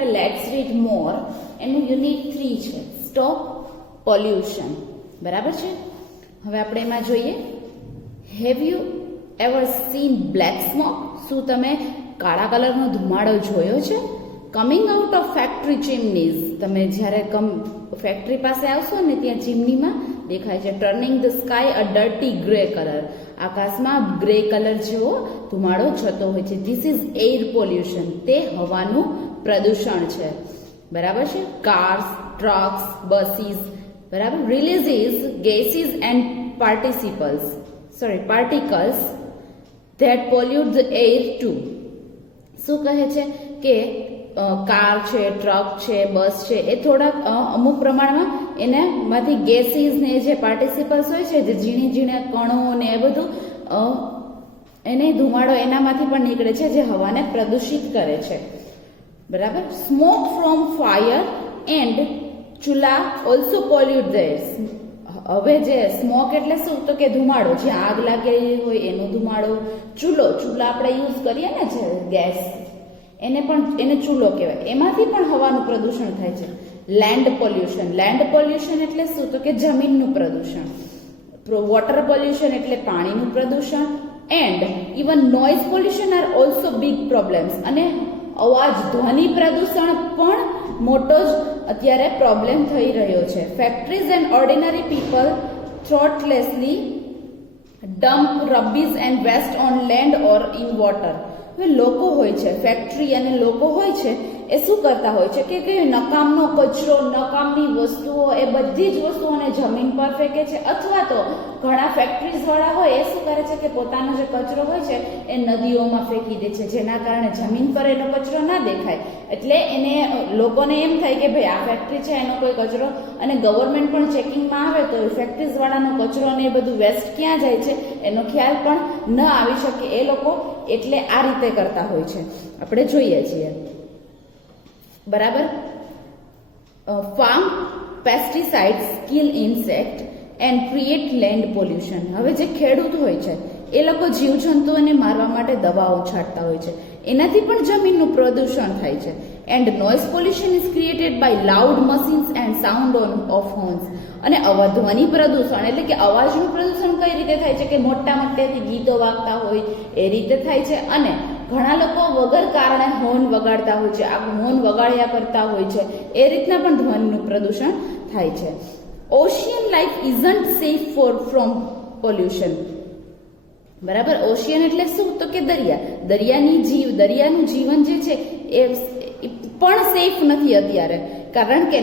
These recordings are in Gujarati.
આપણે લેટ્સ રીડ મોર એનું યુનિટ 3 છે, સ્ટોપ પોલ્યુશન. બરાબર છે. હવે આપણે એમાં જોઈએ, have you ever scene black smoke? શું તમે કાળા કલરનો ધુમાડો જોયો છે? કમિંગ આઉટ ઓફ ફેક્ટરી ચીમનીઝ, તમે જ્યારે ફેક્ટરી પાસે આવશો ને ત્યાં ચીમનીમાં દેખાય છે. Turning the sky a dirty grey colour, આકાશમાં ગ્રે કલર જેવો ધુમાડો જતો હોય છે. ધીસ ઇઝ એર પોલ્યુશન, તે હવાનું પ્રદૂષણ છે. બરાબર છે. કાર્સ, ટ્રક્સ, બસીસ, બરાબર, releases gases and particles that pollute the air too. શું કહે છે કે કાર છે, ટ્રક છે, બસ છે, એ થોડાક અમુક પ્રમાણમાં એનામાંથી ગેસીસ ને જે પાર્ટિસિપલ્સ હોય છે, જે ઝીણી ઝીણા કણો ને એ બધું એને ધુમાડો એનામાંથી પણ નીકળે છે, જે હવાને પ્રદૂષિત કરે છે. બરાબર. સ્મોક ફ્રોમ ફાયર એન્ડ ચૂલા ઓલ્સો પોલ્યુટ ધ એર. હવે જે સ્મોક એટલે શું, તો કે ધુમાડો, જ્યાં આગ લાગેલી હોય એનો ધુમાડો. ચૂલો આપણે યુઝ કરીએ ને જે ગેસ, એને ચૂલો કહેવાય, એમાંથી પણ હવાનું પ્રદૂષણ થાય છે. લેન્ડ પોલ્યુશન એટલે શું, તો કે જમીનનું પ્રદૂષણ. વોટર પોલ્યુશન એટલે પાણીનું પ્રદૂષણ. And even noise pollution are also big problems. અને અવાજ, ધ્વનિ પ્રદૂષણ પણ મોટો જ અત્યારે પ્રોબ્લેમ થઈ રહ્યો છે. Factories and ordinary people thoughtlessly dump rubbish and waste on land or in water. લોકો હોય છે, ફેક્ટરી અને લોકો હોય છે, એ શું કરતા હોય છે કે નકામનો કચરો, નકામની વસ્તુઓ, એ બધી જ વસ્તુઓને જમીન પર ફેંકે છે. અથવા તો ઘણા ફેક્ટરીઝ વાળા હોય એ શું કરે છે કે પોતાનો જે કચરો હોય છે એ નદીઓમાં ફેંકી દે છે, જેના કારણે જમીન પર એનો કચરો ના દેખાય. એટલે લોકોને એમ થાય કે ભાઈ આ ફેક્ટરી છે, એનો કોઈ કચરો, અને ગવર્મેન્ટ પણ ચેકિંગમાં આવે તો ફેક્ટરીઝ વાળાનો કચરો ને એ બધું વેસ્ટ ક્યાં જાય છે એનો ખ્યાલ પણ ન આવી શકે એ લોકો, એટલે આ રીતે કરતા હોય છે. આપણે જોઈએ છીએ. બરાબર. Farm pesticides kill insect and create land pollution. હવે જે ખેડૂત હોય છે એ લોકો જીવજંતુઓને મારવા માટે દવાઓ છાંટતા હોય છે, એનાથી પણ જમીનનું પ્રદૂષણ થાય છે. And noise pollution is created by loud machines and sound of horns. અને ધ્વનિ પ્રદૂષણ એટલે કે અવાજનું પ્રદૂષણ કઈ રીતે થાય છે કે મોટેથી ગીતો વાગતા હોય એ રીતે થાય છે. અને ઘણા લોકો વગર કારણે હોર્ન વગાડતા હોય છે, આ હોર્ન વગાડ્યા કરતા હોય છે, એ રીતના પણ ધ્વનિનું પ્રદૂષણ થાય છે. Ocean life isn't safe from pollution. બરાબર. ઓશિયન એટલે શું, તો કે દરિયાનું જીવન જે છે એ પણ સેફ નથી અત્યારે, કારણ કે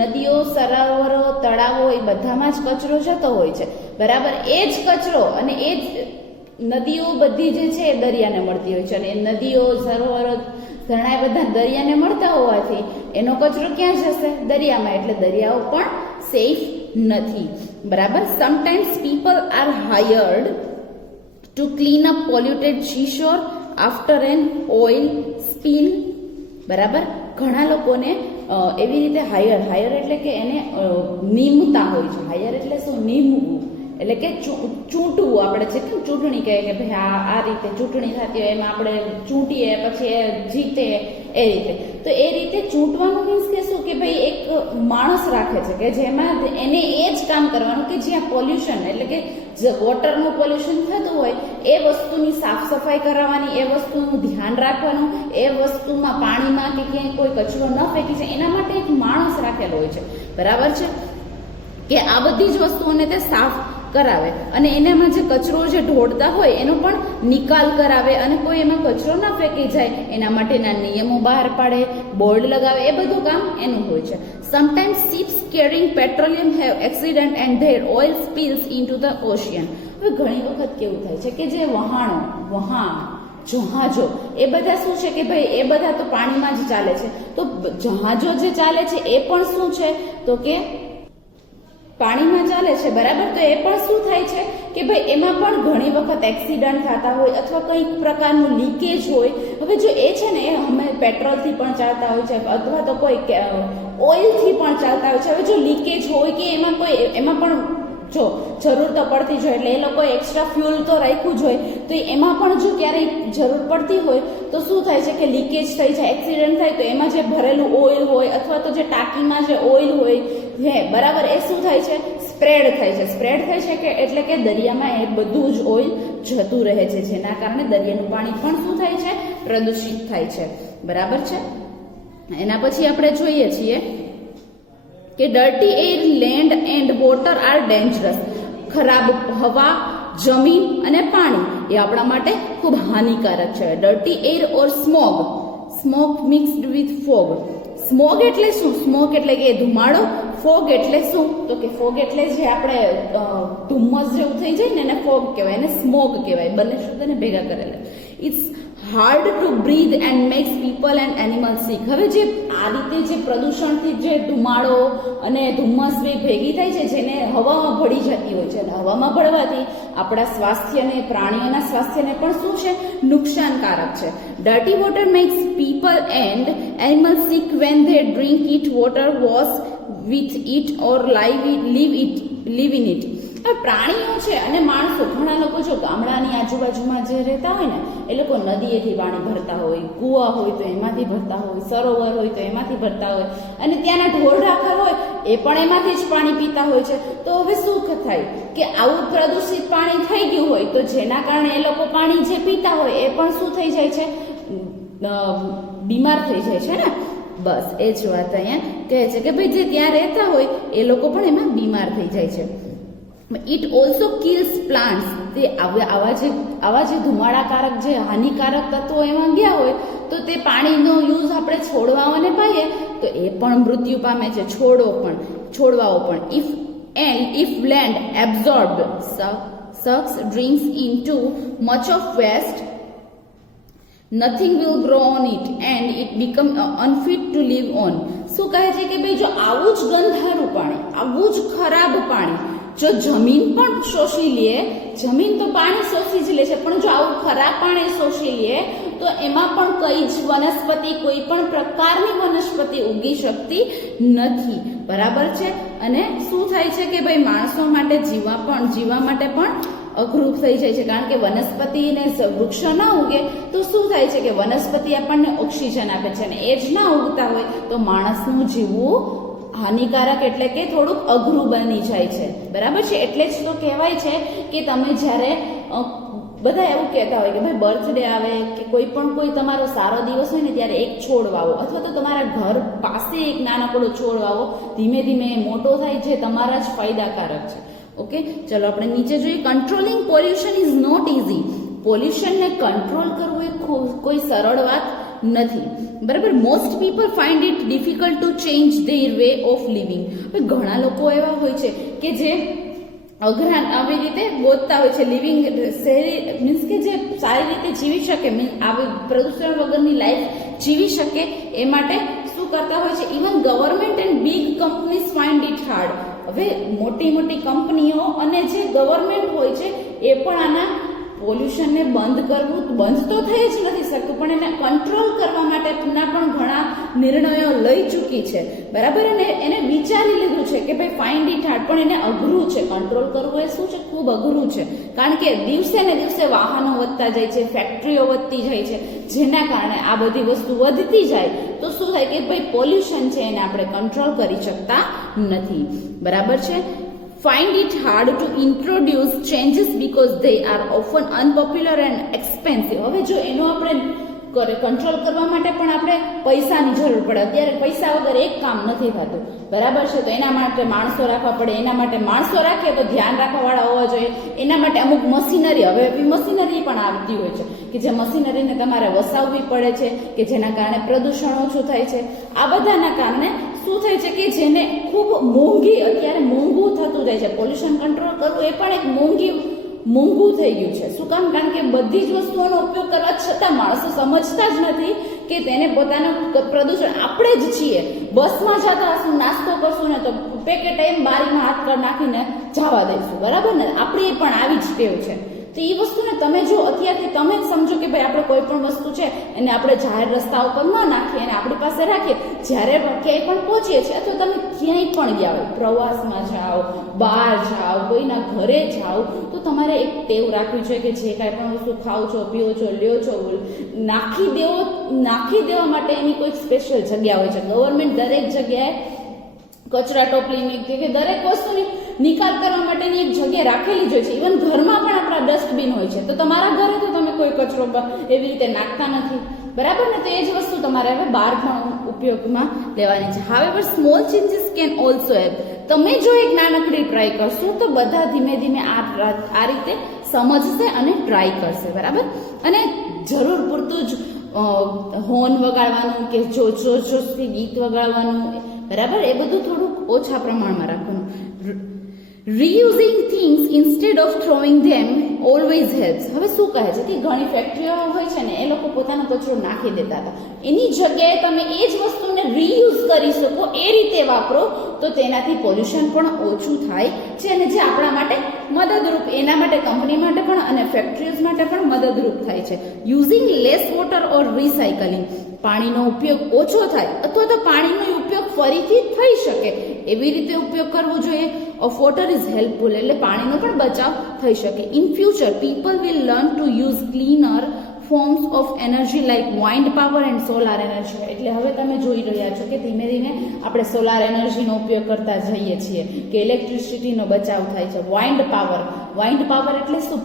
નદીઓ, સરોવરો, તળાવો, એ બધામાં જ કચરો જતો હોય છે. બરાબર. એ જ કચરો અને એ જ નદીઓ બધી જે છે એ દરિયાને મળતી હોય છે, અને નદીઓ, સરોવરો, ઝરણા બધા દરિયાને મળતા હોવાથી એનો કચરો ક્યાં જશે? દરિયામાં. એટલે દરિયાઓ પણ સેફ નથી. બરાબર. Sometimes people are hired to clean up polluted seashore after an oil spill. બરાબર. ઘણા લોકોને એવી રીતે હાયર એટલે કે એને નીમતા હોય છે. હાયર એટલે શું? નીમવું એટલે કે ચૂંટવું. આપણે છે કે ચૂંટણી કહે કે ભાઈ આ રીતે ચૂંટણી થતી હોય, એમાં આપણે ચૂંટીએ પછી એ જીતે, એ રીતે. તો એ રીતે ચૂંટવાનું મીન્સ કે શું કે ભાઈ એક માણસ રાખે છે કે જેમાં એને એ જ કામ કરવાનું કે જ્યાં પોલ્યુશન એટલે કે વોટરનું પોલ્યુશન થતું હોય એ વસ્તુની સાફ સફાઈ કરાવવાની, એ વસ્તુનું ધ્યાન રાખવાનું, એ વસ્તુમાં પાણીમાં કે ક્યાંય કોઈ કચરો ન ફેંકી છે એના માટે એક માણસ રાખેલો હોય છે. બરાબર છે કે આ બધી જ વસ્તુઓને તે સાફ કરાવે અને એનામાં જે કચરો જે ઢોળતા હોય એનો પણ નિકાલ કરાવે અને કોઈ એમાં કચરો ન ફેંકી જાય એના માટેના નિયમો બહાર પાડે, બોર્ડ લગાવે, એ બધું કામ એનું હોય છે. Sometimes ships carrying petroleum have accident and their oil spills into the ocean. હવે ઘણી વખત કેવું થાય છે કે જે જહાજો એ બધા શું છે કે ભાઈ એ બધા તો પાણીમાં જ ચાલે છે, તો જહાજો જે ચાલે છે એ પણ શું છે તો કે પાણીમાં ચાલે છે. બરાબર. તો એ પણ શું થાય છે કે ભાઈ એમાં પણ ઘણી વખત એક્સિડન્ટ થતા હોય અથવા કંઈક પ્રકારનું લીકેજ હોય. હવે જો એ છે ને એ અમે પેટ્રોલથી પણ ચાલતા હોય છે અથવા તો કોઈ ઓઇલથી પણ ચાલતા હોય છે. હવે જો લીકેજ હોય કે એમાં પણ જો જરૂર તો પડતી જ હોય એટલે એ લોકોએ એક્સ્ટ્રા ફ્યુલ તો રાખ્યું જ હોય, તો એમાં પણ જો ક્યારેય જરૂર પડતી હોય તો શું થાય છે કે લીકેજ થઈ જાય, એક્સિડન્ટ થાય તો એમાં જે ભરેલું ઓઇલ હોય અથવા તો જે ટાંકીમાં જે ઓઇલ હોય બરાબર, એ શું થાય છે, સ્પ્રેડ થાય છે. સ્પ્રેડ થાય છે કે એટલે કે દરિયામાં એ બધું જ ઓઇલ જતું રહે છે, જેના કારણે દરિયાનું પાણી પણ શું થાય છે, પ્રદૂષિત થાય છે. બરાબર છે. એના પછી આપણે જોઈએ છીએ કે dirty air, land and water are dangerous. ખરાબ હવા, જમીન અને પાણી એ આપણા માટે ખૂબ હાનિકારક છે. Dirty air or smog, smoke mixed with fog. Smog એટલે શું? સ્મોક એટલે કે ધુમાડો. ફોગ એટલે શું? તો કે ફોગ એટલે જે આપણે ધુમ્મસ જેવું થઈ જાય ને એને ફોગ કહેવાય, એને સ્મોગ કહેવાય. બંને શબ્દને ભેગા કરેલા. It's hard to breathe and makes people and animal sick. હવે જે આ રીતે જે પ્રદૂષણથી જે ધુમાડો અને ધુમ્મસ બે ભેગી થાય છે, જેને હવામાં ભળી જતી હોય છે, અને હવામાં ભળવાથી આપણા સ્વાસ્થ્યને, પ્રાણીઓના સ્વાસ્થ્યને પણ શું છે, નુકસાનકારક છે. Dirty water makes people and animal sick when they drink it, water wash with it or live in it. પ્રાણીઓ છે અને માણસો, ઘણા લોકો જો ગામડાની આજુબાજુમાં જે રહેતા હોય ને, એ લોકો નદીએથી પાણી ભરતા હોય, કૂવા હોય તો એમાંથી ભરતા હોય, સરોવર હોય તો એમાંથી ભરતા હોય, અને ત્યાંના ઢોર ઢાંખર હોય એ પણ એમાંથી જ પાણી પીતા હોય છે. તો હવે શું થાય કે આવું પ્રદૂષિત પાણી થઈ ગયું હોય તો જેના કારણે એ લોકો પાણી જે પીતા હોય એ પણ શું થઈ જાય છે, બીમાર થઈ જાય છે ને. બસ એ જ વાત અહીંયા કહે છે કે ભાઈ જે ત્યાં રહેતા હોય એ લોકો પણ એમાં બીમાર થઈ જાય છે. It also kills plants. તે આવા જે ધુમાડાકારક, જે હાનિકારક તત્વો એમાં ગયા હોય તો તે પાણીનો યુઝ આપણે છોડવાઓને પાઈએ તો એ પણ મૃત્યુ પામે છે, છોડવાઓ પણ. If land absorbed sucks drinks into much of waste, nothing will grow on it and it become unfit to live on. શું કહે છે કે ભાઈ જો આવું જ ગંધારું પાણી, આવું જ ખરાબ પાણી જો જમીન પણ શોષી લે, જમીન તો પાણી શોષી જ લે છે, પણ જો આવું ખરાબ પાણી શોષી લે તો એમાં પણ કઈ જ વનસ્પતિ, કોઈ પણ પ્રકારની વનસ્પતિ ઉગી શકતી નથી. બરાબર છે. અને શું થાય છે કે ભાઈ માણસો માટે જીવવા માટે પણ અઘરું થઈ જાય છે, કારણ કે વનસ્પતિને વૃક્ષો ના ઉગે તો શું થાય છે કે વનસ્પતિ આપણને ઓક્સિજન આપે છે, અને એ જ ના ઉગતા હોય તો માણસનું જીવવું હાનિકારક એટલે કે થોડુંક અઘરું બની જાય છે. બરાબર છે. એટલે જ તો કહેવાય છે કે તમે જ્યારે બધા એવું કહેતા હોય કે ભાઈ બર્થડે આવે કે કોઈ તમારો સારો દિવસ હોય ને ત્યારે એક છોડ વાવો, અથવા તો તમારા ઘર પાસે એક નાનકડો છોડ વાવો, ધીમે ધીમે મોટો થાય, જે તમારા જ ફાયદાકારક છે. ઓકે, ચલો આપણે નીચે જોઈએ. Controlling pollution is not easy. પોલ્યુશનને કંટ્રોલ કરવું એ કોઈ સરળ વાત નથી. બરાબર. Most people find it difficult to change their way of living. ઘણા લોકો એવા હોય છે કે જે અઘરા આવી રીતે ગોતતા હોય છે લિવિંગ, શહેરી મીન્સ કે જે સારી રીતે જીવી શકે, આવી પ્રદૂષણ વગરની લાઈફ જીવી શકે એ માટે શું કરતા હોય છે. Even government and big companies find it hard. હવે મોટી કંપનીઓ અને જે ગવર્મેન્ટ હોય છે એ પણ આના પોલ્યુશનને બંધ તો થઈ જ નથી શકતું, પણ એને કંટ્રોલ કરવા માટેના પણ ઘણા નિર્ણયો લઈ ચૂકી છે. બરાબર. અને એને વિચારી લીધું છે કે ભાઈ ફાઇન્ડ ઇટ હાર્ડ, પણ એને અઘરું છે કંટ્રોલ કરવું. એ શું છે, ખૂબ અઘરું છે, કારણ કે દિવસે ને દિવસે વાહનો વધતા જાય છે, ફેક્ટરીઓ વધતી જાય છે, જેના કારણે આ બધી વસ્તુ વધતી જાય તો શું થાય કે ભાઈ પોલ્યુશન છે એને આપણે કંટ્રોલ કરી શકતા નથી. બરાબર છે. Find it hard to introduce changes because they are often unpopular and expensive. હવે જો એનો આપણે કંટ્રોલ કરવા માટે પણ આપણે પૈસાની જરૂર પડે. અત્યારે પૈસા વગર એક કામ નથી થતું. બરાબર છે. તો એના માટે માણસો રાખવા પડે. એના માટે માણસો રાખીએ તો ધ્યાન રાખવાવાળા હોવા જોઈએ. એના માટે અમુક મશીનરી, હવે એવી મશીનરી પણ આવતી હોય છે કે જે મશીનરીને તમારે વસાવવી પડે છે કે જેના કારણે પ્રદૂષણ ઓછું થાય છે. આ બધાના કારણે શું થાય છે કે જેને ખૂબ અત્યારે મોંઘું થતું જાય છે. પોલ્યુશન કંટ્રોલ કરવું એ પણ એક મોંઘું થઈ ગયું છે. શું કામ? કારણ કે બધી જ વસ્તુઓનો ઉપયોગ કરવા છતાં માણસો સમજતા જ નથી કે તેને પોતાનું પ્રદૂષણ, આપણે જ છીએ બસમાં જતા હશું, નાસ્તો કરશું ને તો પેકેટ એમ બારીમાં હાથ નાખીને જવા દઈશું. બરાબર ને? આપણી પણ આવી જ ટેવ છે. તો એ વસ્તુને તમે જો અત્યારથી તમે જ સમજો કે ભાઈ આપણે કોઈ પણ વસ્તુ છે એને આપણે જાહેર રસ્તા ઉપર ન નાખીએ અને આપણી પાસે રાખીએ. જ્યારે ક્યાંય પણ પહોંચીએ છીએ અથવા તમે ક્યાંય પણ ગયા હોય, પ્રવાસમાં જાઓ, બહાર જાઓ, કોઈના ઘરે જાઓ, તો તમારે એક ટેવ રાખવી જોઈએ કે જે કાંઈ પણ વસ્તુ ખાઓ છો, પીઓ છો, લ્યો છો, નાખી દેવા માટે એની કોઈ સ્પેશિયલ જગ્યા હોય છે. ગવર્મેન્ટ દરેક જગ્યાએ કચરા ટોપલીની કે દરેક વસ્તુની નિકાલ કરવા માટેની એક જગ્યા રાખેલી જ હોય છે. ઇવન ઘરમાં પણ આપણા ડસ્ટબિન હોય છે. તો તમારા ઘરે તો તમે કોઈ કચરો એવી રીતે નાખતા નથી, બરાબર ને? તો એ જ વસ્તુ તમારે હવે બહાર પણ ઉપયોગમાં લેવાની છે. However small changes can also help. તમે જો એક નાનકડી ટ્રાય કરશો તો બધા ધીમે ધીમે આ રીતે સમજશે અને ટ્રાય કરશે, બરાબર? અને જરૂર પૂરતું જ હોર્ન વગાડવાનું કે જોરથી ગીત વગાડવાનું, બરાબર, એ બધું થોડુંક ઓછા પ્રમાણમાં રાખવાનું. Reusing things instead of throwing them always helps. હવે શું કહે છે કે ઘણી ફેક્ટરીઓ હોય છે ને, એ લોકો પોતાનો કચરો નાખી દેતા હતા. એની જગ્યાએ તમે એ જ વસ્તુને રીયુઝ કરી શકો, એ રીતે વાપરો તો તેનાથી પોલ્યુશન પણ ઓછું થાય છે અને જે આપણા માટે મદદરૂપ, એના માટે કંપની માટે પણ અને ફેક્ટરીઝ માટે પણ મદદરૂપ થાય છે. યુઝિંગ લેસ વોટર ઓર રિસાયકલિંગ. પાણીનો ઉપયોગ ઓછો થાય અથવા તો પાણીનો ઉપયોગ ફરીથી થઈ શકે એવી રીતે ઉપયોગ કરવો જોઈએ. ઓફ વોટર ઇઝ હેલ્પફુલ, એટલે પાણીનો પણ બચાવ થઈ શકે. In future people will learn to use cleaner forms of energy like wind power and solar energy. એટલે હવે તમે જોઈ રહ્યા છો કે ધીમે ધીમે આપણે સોલાર એનર્જીનો ઉપયોગ કરતા જઈએ છીએ કે ઇલેક્ટ્રિસિટીનો બચાવ થાય છે. વાઇન્ડ પાવર એટલે શું?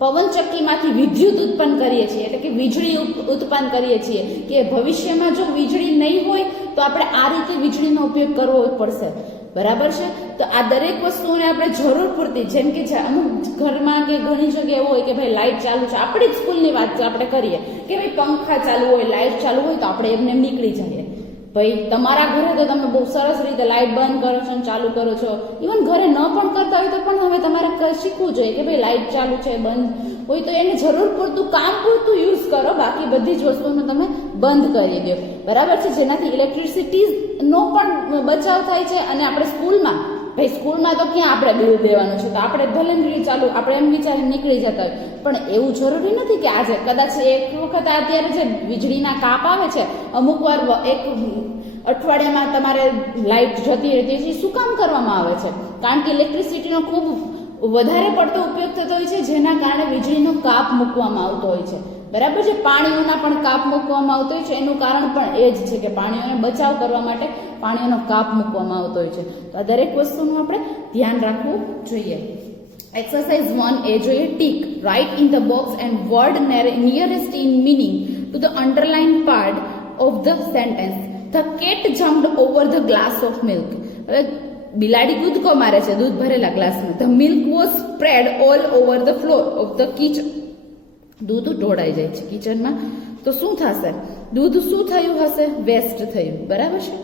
પવનચક્કીમાંથી વિદ્યુત ઉત્પન્ન કરીએ છીએ, એટલે કે વીજળી ઉત્પન્ન કરીએ છીએ કે ભવિષ્યમાં જો વીજળી નહીં હોય તો આપણે આ રીતે વીજળીનો ઉપયોગ કરવો પડશે, બરાબર છે? તો આ દરેક વસ્તુઓને આપણે જરૂર પૂરતી, જેમ કે અમુક ઘરમાં કે ઘણી જગ્યાએ હોય કે ભાઈ લાઇટ ચાલુ છે, આપણી જ સ્કૂલની વાત આપણે કરીએ કે ભાઈ પંખા ચાલુ હોય, લાઇટ ચાલુ હોય તો આપણે એમને નીકળી જઈએ. ભાઈ તમારા ઘરે તો તમે બહુ સરસ રીતે લાઇટ બંધ કરો છો અને ચાલુ કરો છો. ઇવન ઘરે ન પણ કરતા હોય તો પણ હવે તમારે શીખવું જોઈએ કે ભાઈ લાઇટ ચાલુ છે, બંધ હોય તો એને જરૂર પૂરતું કામ પૂરતું યુઝ કરો, બાકી બધી જ વસ્તુનો તમે બંધ કરી દો, બરાબર છે? જેનાથી ઇલેક્ટ્રિસિટીનો પણ બચાવ થાય છે. અને આપણે સ્કૂલમાં તો ક્યાં આપણે બિલ દેવાનું છે, તો આપણે ભલે ચાલુ આપણે એમ વિચારીને નીકળી જતા હોય, પણ એવું જરૂરી નથી કે આજે કદાચ એક વખત અત્યારે જે વીજળીના કાપ આવે છે, અમુક વાર એક અઠવાડિયામાં તમારે લાઇટ જતી રહેતી છે. શું કામ કરવામાં આવે છે? કારણ કે ઇલેક્ટ્રિસિટીનો ખૂબ વધારે પડતો ઉપયોગ થતો હોય છે, જેના કારણે વીજળીનો કાપ મૂકવામાં આવતો હોય છે, બરાબર છે? પાણીઓના પણ કાપ મૂકવામાં આવતો હોય છે. એનું કારણ પણ એ જ છે કે પાણીઓને બચાવ કરવા માટે પાણીઓનો કાપ મૂકવામાં આવતો હોય છે. તો આ દરેક વસ્તુનું આપણે ધ્યાન રાખવું જોઈએ. એક્સરસાઇઝ 1 એ જોઈએ. Tick right in the box and word nearest in meaning to the underline part of the sentence. The cat jumped over the glass of milk. હવે બિલાડી કૂદકો મારે છે દૂધ ભરેલા ગ્લાસમાં. The milk was spread all over the floor of the kitchen. દૂધ ઢોળાઈ જાય છે કિચનમાં, તો શું થશે? દૂધ શું થયું હશે? વેસ્ટ થયું, બરાબર છે?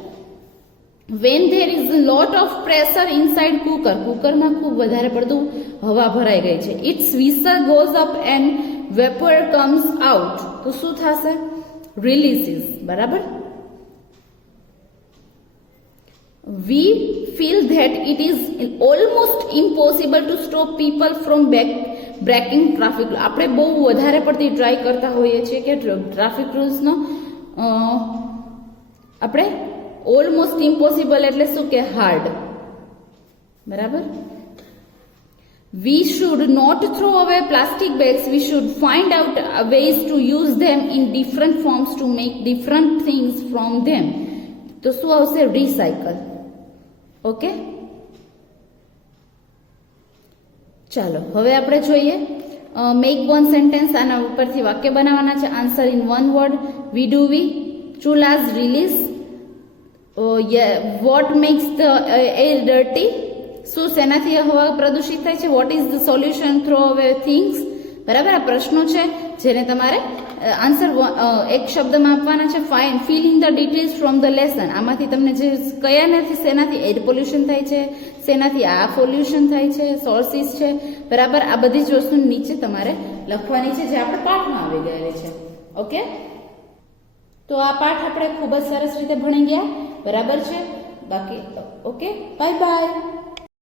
When there is lot of pressure inside કુકરમાં ખૂબ વધારે પડતું હવા ભરાઈ ગઈ છે. Its whistle goes up and vapour comes out, તો શું થશે? રિલીઝિસ, બરાબર? We feel that it is almost impossible to stop people from breaking traffic. આપણે બહુ વધારે પડતી ટ્રાય કરતા હોઈએ છીએ કે ટ્રાફિક રૂલ્સનો આપણે ઓલમોસ્ટ ઇમ્પોસિબલ એટલે શું કે હાર્ડ, બરાબર? We should not throw away plastic bags. We should find out ways to use them in different forms to make different things from them. તો શું આવશે? રિસાયકલ. ઓકે, ચાલો હવે આપણે જોઈએ મેક વન સેન્ટેન્સ. આના ઉપરથી વાક્ય બનાવવાના છે. Answer in one word. We do we chulhas release. What makes the air dirty. શું શેનાથી હવા પ્રદૂષિત થાય છે? What is the solution throw away things. બરાબર, આ પ્રશ્નો છે જેને તમારે આન્સર એક શબ્દમાં આપવાના છે. Fine fill in the details from the lesson. આમાંથી તમને જે કયાનાથી શેનાથી એર પોલ્યુશન થાય છે, શેનાથી આ પોલ્યુશન થાય છે, સોર્સિસ છે, બરાબર, આ બધી જ વસ્તુ નીચે તમારે લખવાની છે જે આપણે પાઠમાં આવી ગયેલી છે. ઓકે, તો આ પાઠ આપણે ખૂબ જ સરસ રીતે ભણી ગયા, બરાબર છે? બાકી ઓકે, બાય બાય.